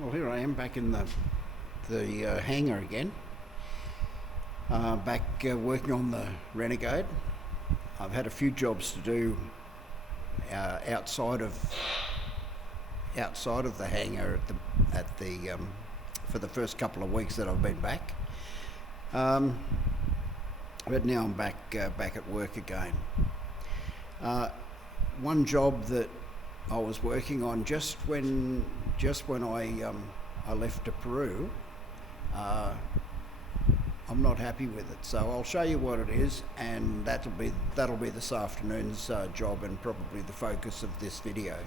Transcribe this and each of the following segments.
Well, here I am back in the hangar again. Back working on the Renegade. I've had a few jobs to do outside of the hangar for the first couple of weeks that I've been back. But now I'm back at work again. One job that I was working on just when I left to Peru, I'm not happy with it. So I'll show you what it is, and that'll be this afternoon's job and probably the focus of this video.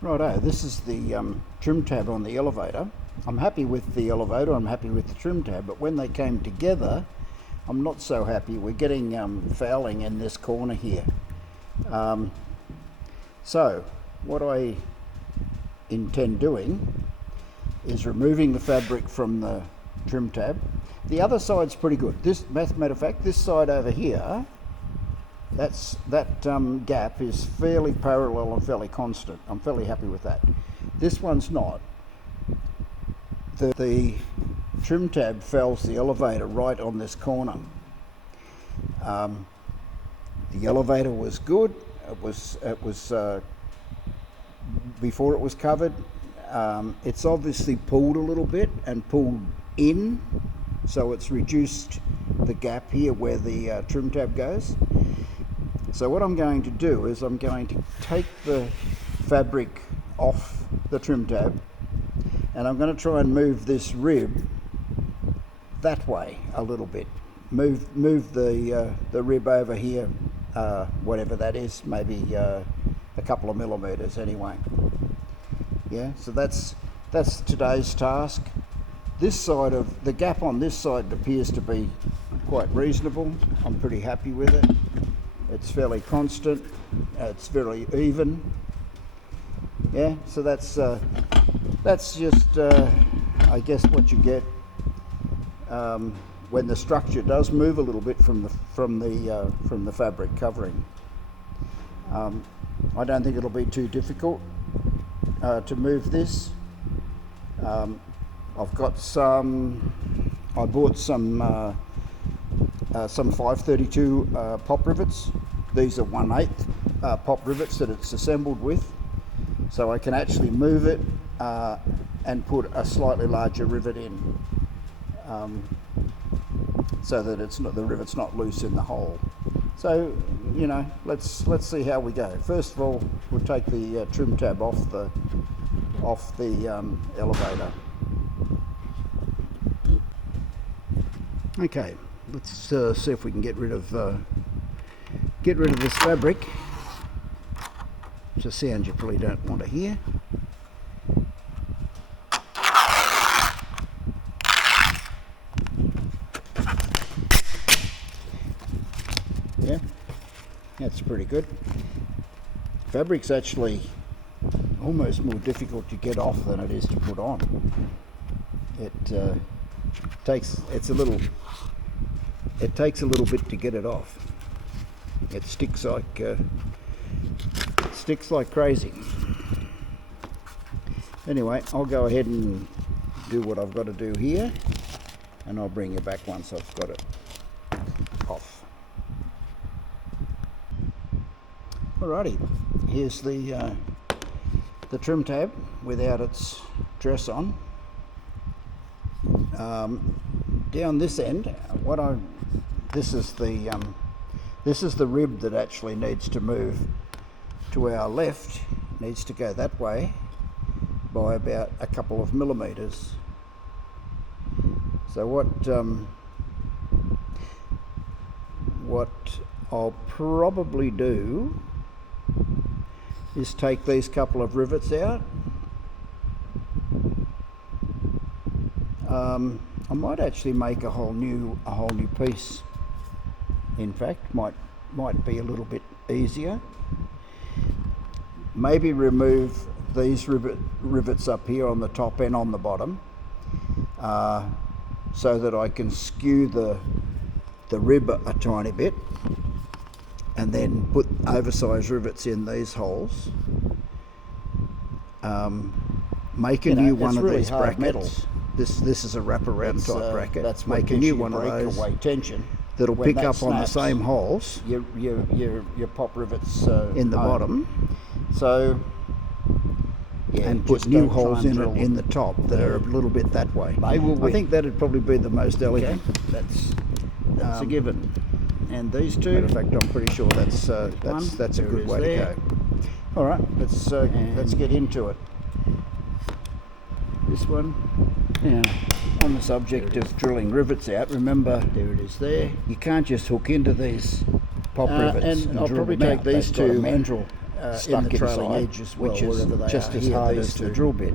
Righto, this is the trim tab on the elevator. I'm happy with the elevator, I'm happy with the trim tab, but when they came together, I'm not so happy. We're getting fouling in this corner here. So what I intend doing is removing the fabric from the trim tab. The other side's pretty good. This, matter of fact, this side over here, that gap is fairly parallel and fairly constant. I'm fairly happy with that. This one's not. The trim tab fells the elevator right on this corner. The elevator was good. It was before it was covered. It's obviously pulled a little bit and pulled in, so it's reduced the gap here where the trim tab goes. So what I'm going to do is I'm going to take the fabric off the trim tab, and I'm going to try and move this rib that way a little bit. Move the rib over here, whatever that is, maybe a couple of millimeters anyway. Yeah, so that's today's task. This side of the gap on this side appears to be quite reasonable. I'm pretty happy with it. It's fairly constant. It's very even. Yeah, so that's just I guess what you get when the structure does move a little bit from the fabric covering. I don't think it'll be too difficult to move this. I've got I bought some 532 pop rivets. These are 1/8 pop rivets that it's assembled with, so I can actually move it and put a slightly larger rivet in, so that the rivet's not loose in the hole. So, you know, let's see how we go. First of all, we'll take the trim tab off the elevator. Okay, let's see if we can get rid of this fabric. It's a sound you probably don't want to hear. Yeah, that's pretty good. Fabric's actually almost more difficult to get off than it is to put on. It takes a little bit to get it off. It sticks like crazy. Anyway, I'll go ahead and do what I've got to do here, and I'll bring you back once I've got it off. Alrighty, here's the trim tab without its dress on. Down this end, this is the rib that actually needs to move to our left. Needs to go that way by about a couple of millimeters. So what I'll probably do is take these couple of rivets out. I might actually make a whole new piece. In fact, might be a little bit easier. Maybe remove these rivets up here on the top and on the bottom, so that I can skew the rib a tiny bit, and then put oversized rivets in these holes, make a new one it's of really these hard brackets. This is a wraparound type bracket. That's what make a gives new you one of those breakaway tension. that'll When pick that up on the snaps, same holes your pop rivets in the home. bottom, So yeah, and put just new don't try holes and in drill it in the top that are a little bit that way. They will I win. think that'd probably be the most elegant. Okay, that's a given. And these two. Matter of fact, I'm pretty sure that's a There good it is way there. to go. All right, let's get into it. This one. Now, on the subject of drilling rivets out, remember There it is there. you can't just hook into these Pop rivets and I'll drill probably them take out. these They've got a two mandrel in stuck the trailing inside, edge as well, which is wherever they just are as here, hard these as the two. drill bit.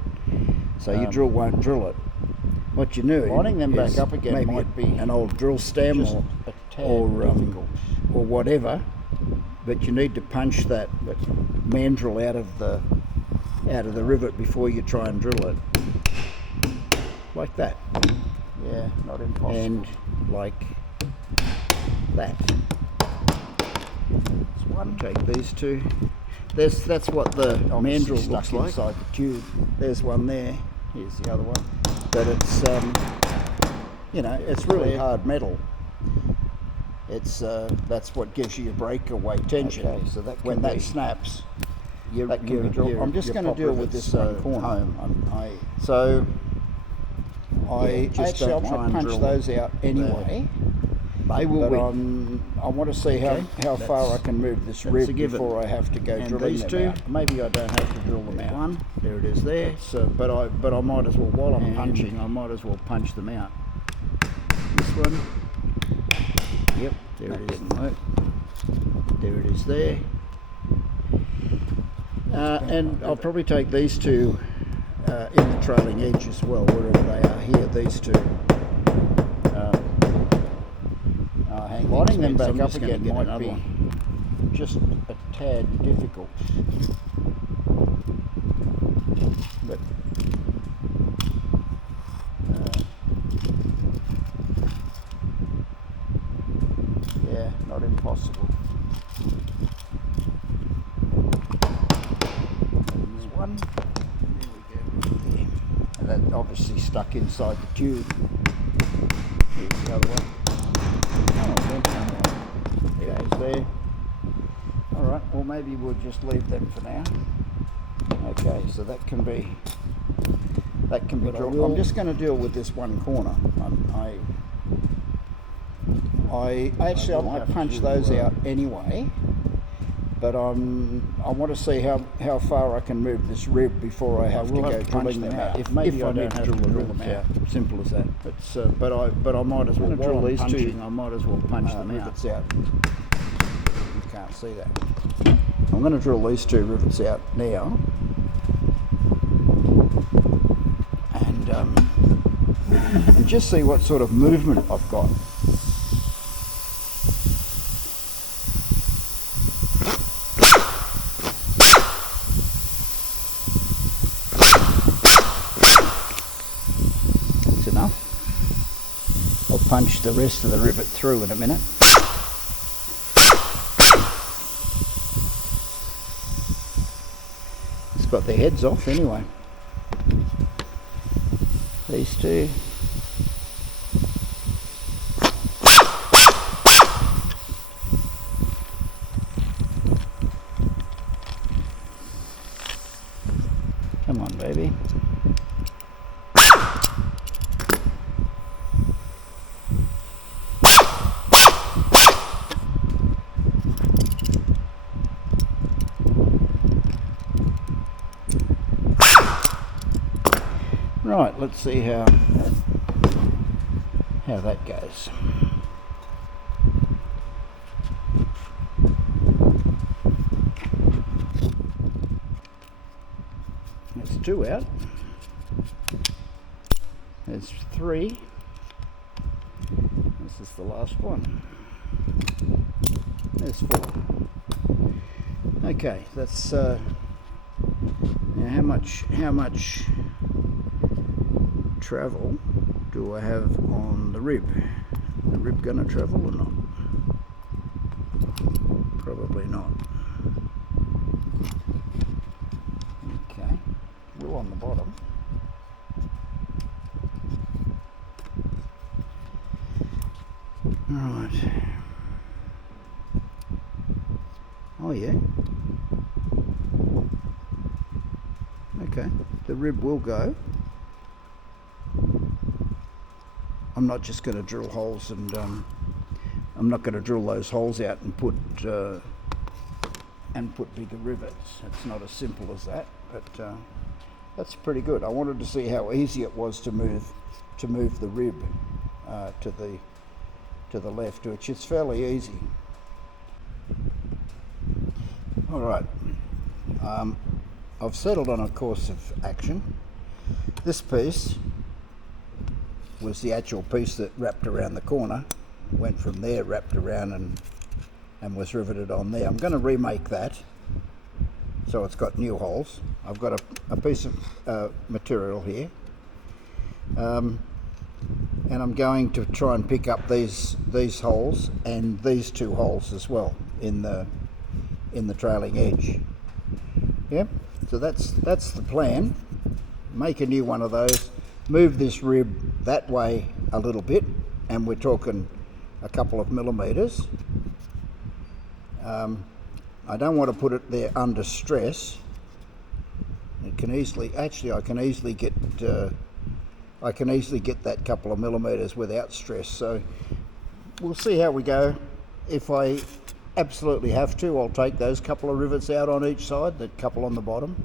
So your drill won't drill it. What you do, Lining them is back up again maybe might be an old drill stem just or a tad difficult or whatever, but you need to punch that mandrel out of the rivet before you try and drill it, like that. Yeah, not impossible. And like that. That's one. Take these two. That's what the mandrel stuck looks like. inside the tube. There's one there. Here's the other one. But it's it's really hard metal. It's that's what gives you your breakaway tension. Okay, so that when can that be- snaps, that can be drilled. I'm just going to deal with this one corner. home. I Actually, I'll try and punch drill those out anyway. They will But win. I want to see how far I can move this rib a given. before I have to go And drilling these them two, out. Maybe I don't have to drill them There's out. one. There it is there. So, but I might as well, while I'm And- punching, I might as well punch them out. This one. Yep, there That it is. didn't work. There it is there. And I'll probably take these two in the trailing edge as well, wherever they are here, these two. Lining them back up again might be just a tad difficult. But yeah, not impossible. There's one. There we go. There. And that obviously stuck inside the tube. Here's the other one. There it is there. All right. Well, maybe we'll just leave them for now. Okay. So that can be drawn. I'm just going to deal with this one corner. I might punch those out anyway, but I want to see how far I can move this rib before I have to go drilling them out. If I need to drill them out, simple as that. But I might as well drill these two. I might as well punch them rivets out. You can't see that. I'm going to drill these two rivets out now, and just see what sort of movement I've got. That's enough. I'll punch the rest of the rivet through in a minute. It's got their heads off anyway. These two. Come on, baby. Right, let's see how that goes. There's two out. There's three. This is the last one. There's four. Okay, that's now how much travel do I have on the rib? The rib gonna travel or not? Probably not. Okay. still on the bottom. Right. Oh yeah. Okay, the rib will go. I'm not just going to drill holes and I'm not going to drill those holes out and put bigger rivets. It's not as simple as that, but that's pretty good. I wanted to see how easy it was to move the rib to the left, which is fairly easy. All right, I've settled on a course of action. This piece was the actual piece that wrapped around the corner, went from there, wrapped around and was riveted on there. I'm going to remake that so it's got new holes. I've got a piece of material here, and I'm going to try and pick up these holes and these two holes as well in the trailing edge. Yeah, so that's the plan. Make a new one of those, move this rib that way a little bit, and we're talking a couple of millimeters. I don't want to put it there under stress. It can easily, actually I can easily get that couple of millimeters without stress, so we'll see how we go. If I absolutely have to, I'll take those couple of rivets out on each side, that couple on the bottom,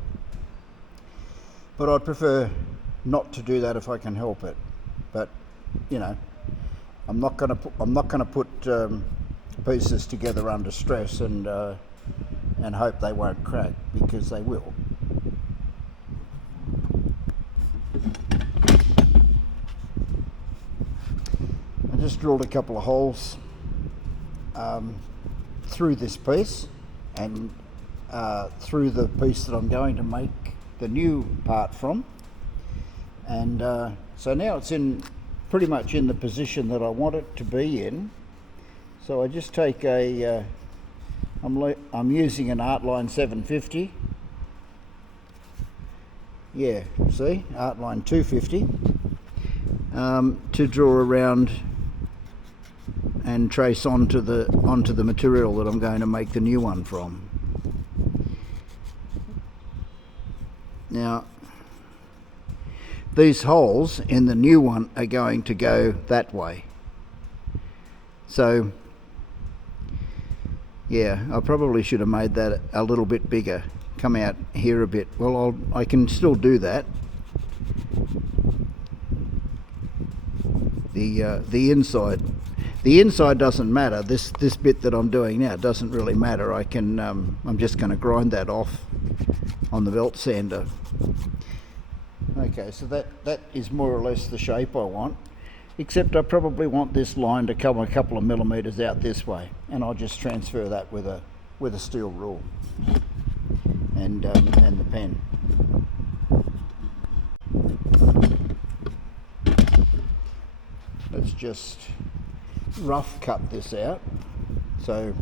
but I'd prefer not to do that if I can help it. But you know, I'm not going to put pieces together under stress and hope they won't crack, because they will. I just drilled a couple of holes through this piece and through the piece that I'm going to make the new part from, and so now it's pretty much in the position that I want it to be in. So I just take I'm using an Artline 750. Yeah, see, Artline 250 to draw around and trace onto the material that I'm going to make the new one from. Now, these holes in the new one are going to go that way. So, yeah, I probably should have made that a little bit bigger, come out here a bit. Well, I can still do that. The inside doesn't matter. This bit that I'm doing now doesn't really matter. I can I'm just going to grind that off on the belt sander. Okay, so that is more or less the shape I want, except I probably want this line to come a couple of millimeters out this way, and I'll just transfer that with a steel rule and the pen. Let's just rough cut this out. So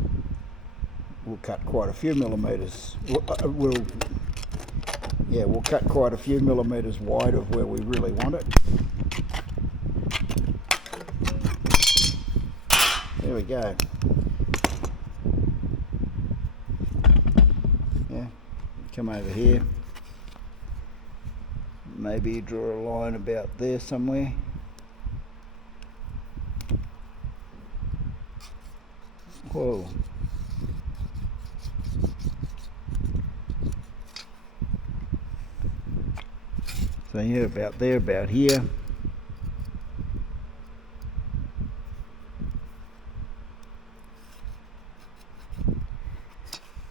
we'll cut quite a few millimeters. We'll cut quite a few millimeters wide of where we really want it. There we go. Yeah, come over here. Maybe draw a line about there somewhere. Whoa. So yeah, about there, about here.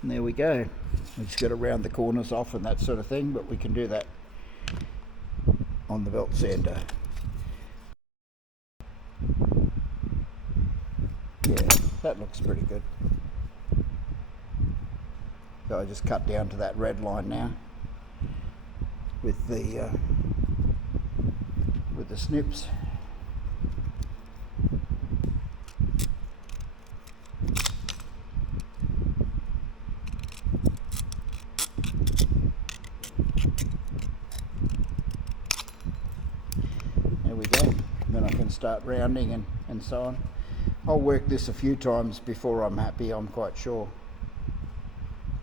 And there we go. We just got to round the corners off and that sort of thing, but we can do that on the belt sander. Yeah, that looks pretty good. So I just cut down to that red line now with the snips. start rounding and so on. I'll work this a few times before I'm happy, I'm quite sure.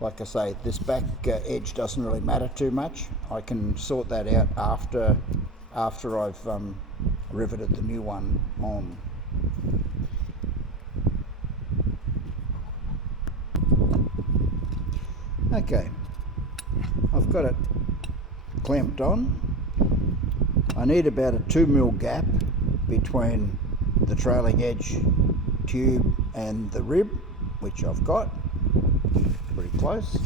Like I say, this back edge doesn't really matter too much. I can sort that out after I've riveted the new one on. Okay, I've got it clamped on. I need about a 2mm gap between the trailing edge tube and the rib, which I've got pretty close,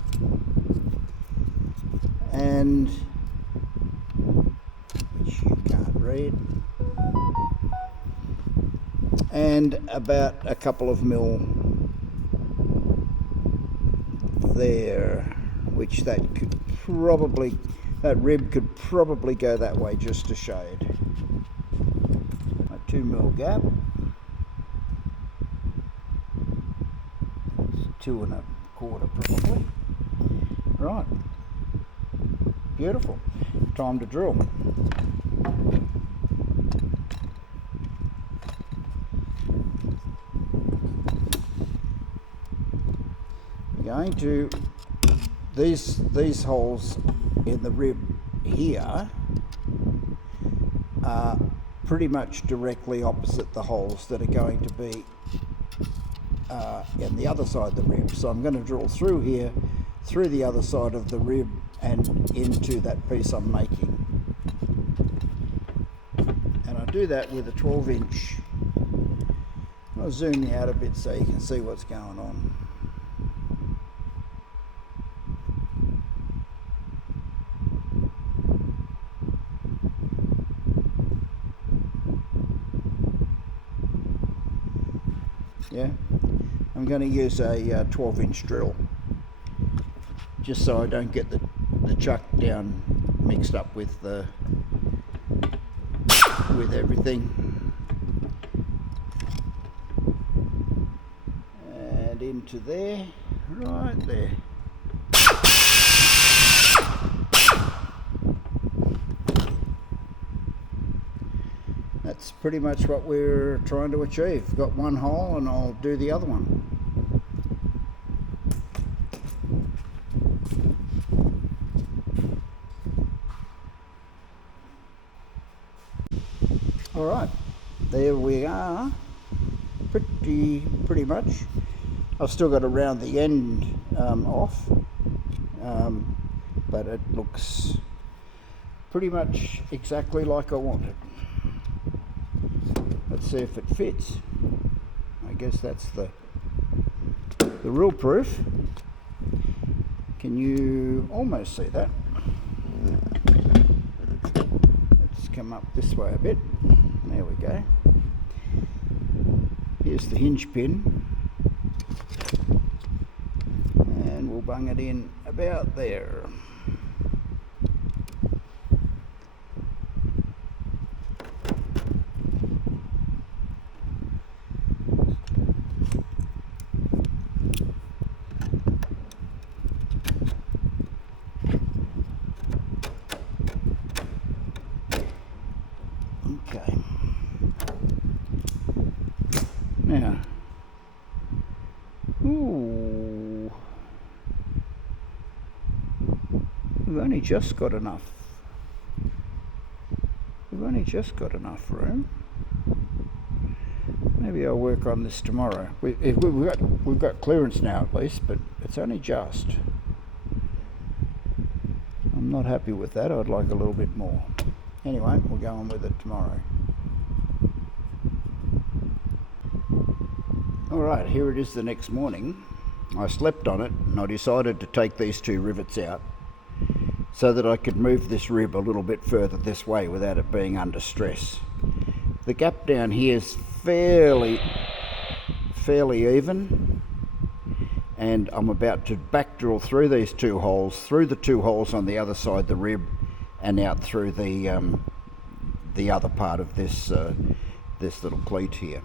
and which you can't read, and about a couple of mil there, which that rib could probably go that way just a shade. A 2mm gap, 2 1/4 probably. Right, beautiful. Time to drill. We're going to these holes in the rib here are pretty much directly opposite the holes that are going to be in the other side of the rib. So I'm going to drill through here, through the other side of the rib and into that piece I'm making. And I do that with a 12-inch. I'll zoom you out a bit so you can see what's going on. Yeah, I'm going to use a 12-inch drill just so I don't get the chuck down mixed up with everything. And into there, right there. That's pretty much what we're trying to achieve. Got one hole and I'll do the other one. Alright, there we are. Pretty much. I've still got to round the end off, but it looks pretty much exactly like I want it. Let's see if it fits. I guess that's the real proof. Can you almost see that? Let's come up this way a bit. There we go. Here's the hinge pin, and we'll bung it in about there. Okay. Now, ooh, we've only just got enough. We've only just got enough room. Maybe I'll work on this tomorrow. We've got clearance now at least, but it's only just. I'm not happy with that. I'd like a little bit more. Anyway, we'll go on with it tomorrow. Alright, here it is the next morning. I slept on it and I decided to take these two rivets out so that I could move this rib a little bit further this way without it being under stress. The gap down here is fairly even, and I'm about to back drill through these two holes, through the two holes on the other side of the rib, and out through the other part of this little cleat here.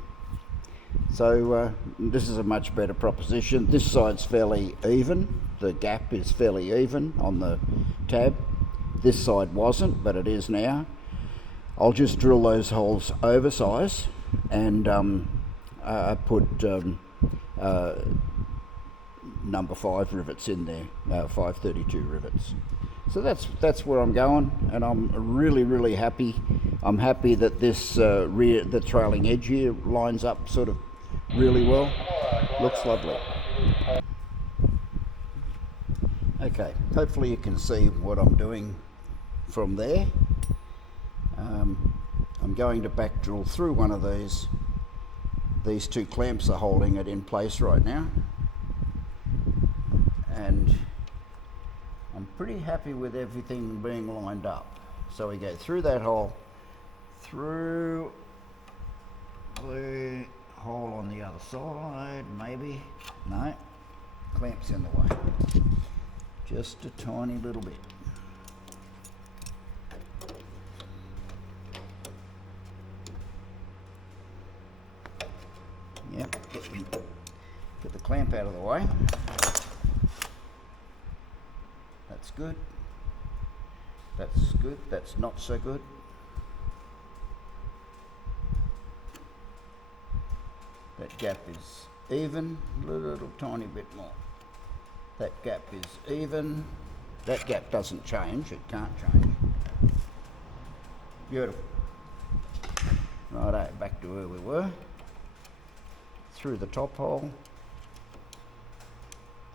So this is a much better proposition. This side's fairly even. The gap is fairly even on the tab. This side wasn't, but it is now. I'll just drill those holes oversize and put number 5 rivets in there, 532 rivets. So that's where I'm going, and I'm really happy. I'm happy that this the trailing edge here lines up sort of really well. Looks lovely. Okay, hopefully you can see what I'm doing from there. I'm going to back drill through one of these. These 2 clamps are holding it in place right now, and I'm pretty happy with everything being lined up. So we go through that hole, through the hole on the other side, maybe. No, clamp's in the way. Just a tiny little bit. Yep, get the clamp out of the way. That's good. That's good. That's not so good. That gap is even, a little tiny bit more. That gap is even. That gap doesn't change, it can't change. Beautiful. Righto, back to where we were. Through the top hole.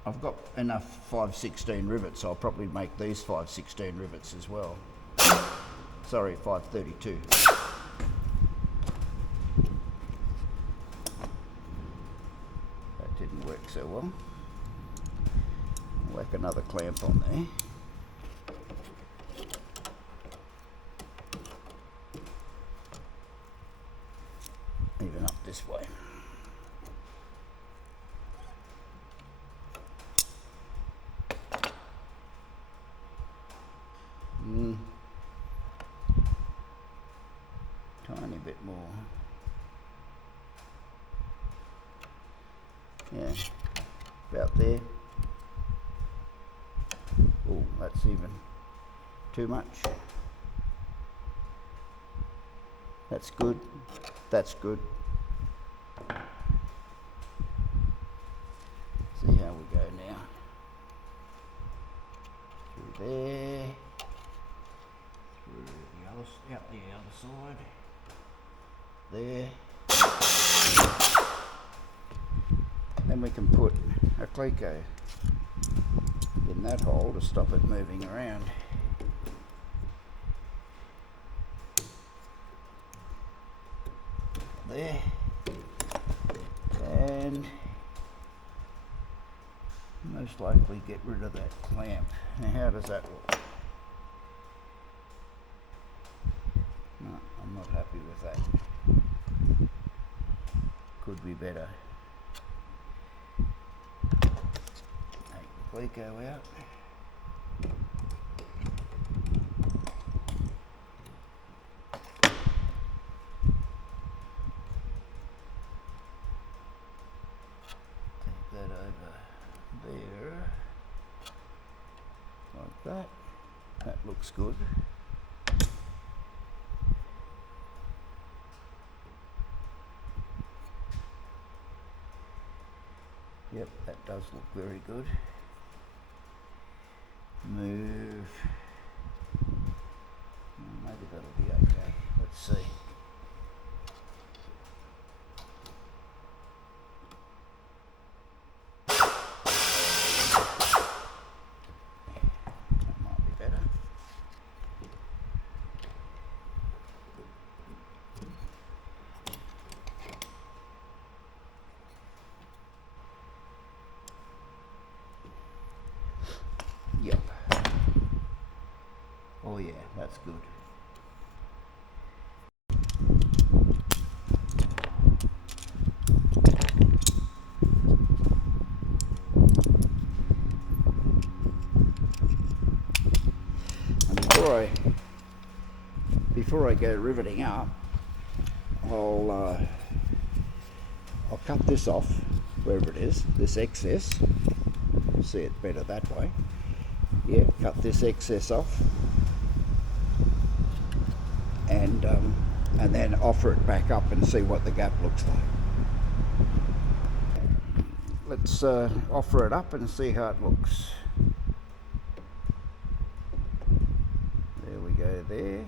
I've got enough 516 rivets, so I'll probably make these 516 rivets as well. Sorry, 532. That didn't work so well. Whack another clamp on there. Even up this way. Tiny bit more. Yeah, about there. Oh, that's even too much. That's good. That's good. See how we go now. Through there. Through the other, out the other side. There. Then we can put a cleco in that hole to stop it moving around. There. And most likely get rid of that clamp. Now how does that look? No, I'm not happy with that. Could be better. Take the cleco out. Take that over there. Like that. That looks good. Yep, that does look very good. Move. Maybe that'll be okay. Let's see. That might be better. Yep. Oh yeah, that's good. And before I go riveting up, I'll cut this off, wherever it is, this excess. See it better that way. Yeah, cut this excess off. and then offer it back up and see what the gap looks like. Let's offer it up and see how it looks. There we go there.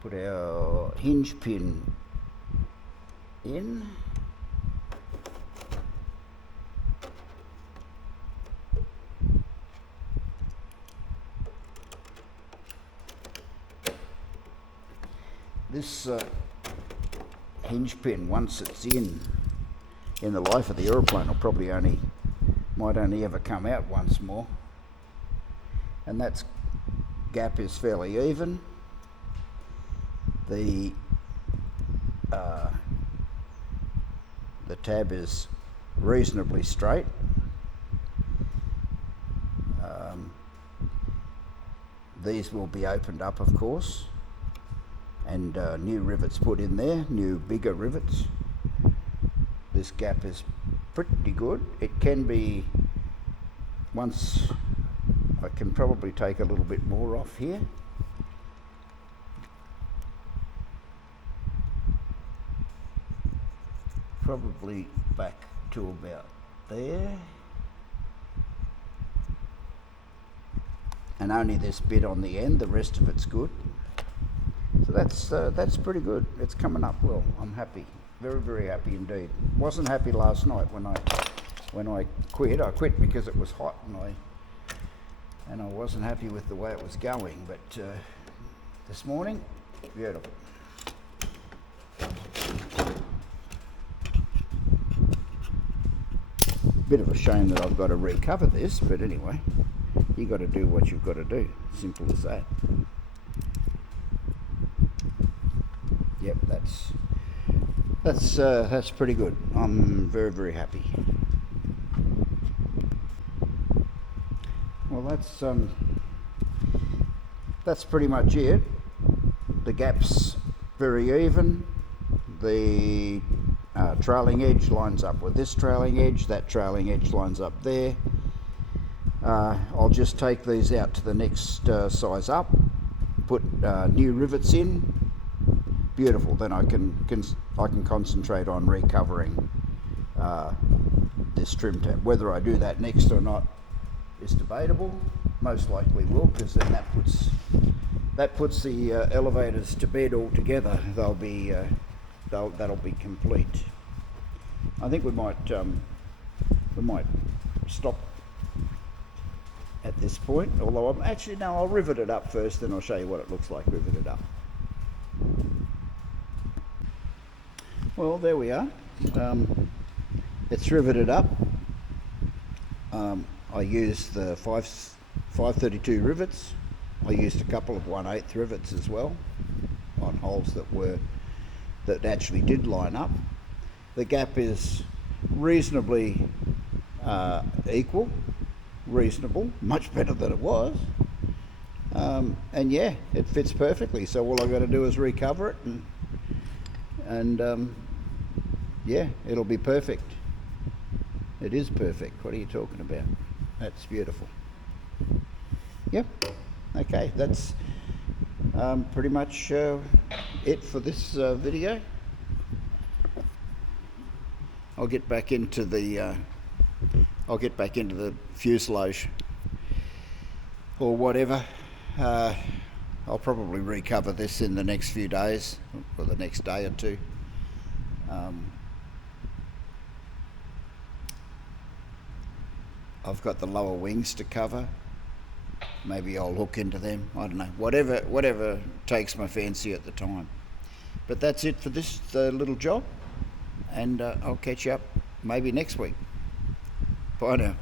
Put our hinge pin in. This hinge pin, once it's in the life of the aeroplane, will probably might only ever come out once more. And that gap is fairly even. The tab is reasonably straight. These will be opened up, of course, and new rivets put in there, new bigger rivets. This gap is pretty good. It can be, once I can probably take a little bit more off here. Probably back to about there. And only this bit on the end, the rest of it's good. So that's pretty good. It's coming up well. I'm happy, very, very happy indeed. Wasn't happy last night when I quit. I quit because it was hot and I wasn't happy with the way it was going. But this morning, beautiful. Bit of a shame that I've got to recover this, but anyway, you got to do what you've got to do. Simple as that. Yep, that's pretty good. I'm very, very happy. Well, that's pretty much it. The gap's very even. The trailing edge lines up with this trailing edge. That trailing edge lines up there. I'll just take these out to the next size up. Put new rivets in. Beautiful. Then I can concentrate on recovering this trim tab. Whether I do that next or not is debatable. Most likely will, because then that puts the elevators to bed altogether. That'll be complete. I think we might stop at this point. Although I'll rivet it up first, then I'll show you what it looks like riveted up. Well, there we are. It's riveted up. I used the 532 rivets. I used a couple of 1/8 rivets as well on holes that actually did line up. The gap is reasonably equal, reasonable, much better than it was. And yeah, it fits perfectly. So all I've got to do is recover it and yeah, it'll be perfect. It is perfect. What are you talking about? That's beautiful. Yep. Okay, that's pretty much it for this video. I'll get back into the fuselage or whatever. I'll probably recover this in the next few days, or the next day or two. I've got the lower wings to cover. Maybe I'll hook into them. I don't know. Whatever takes my fancy at the time. But that's it for this little job, and I'll catch you up maybe next week. Bye now.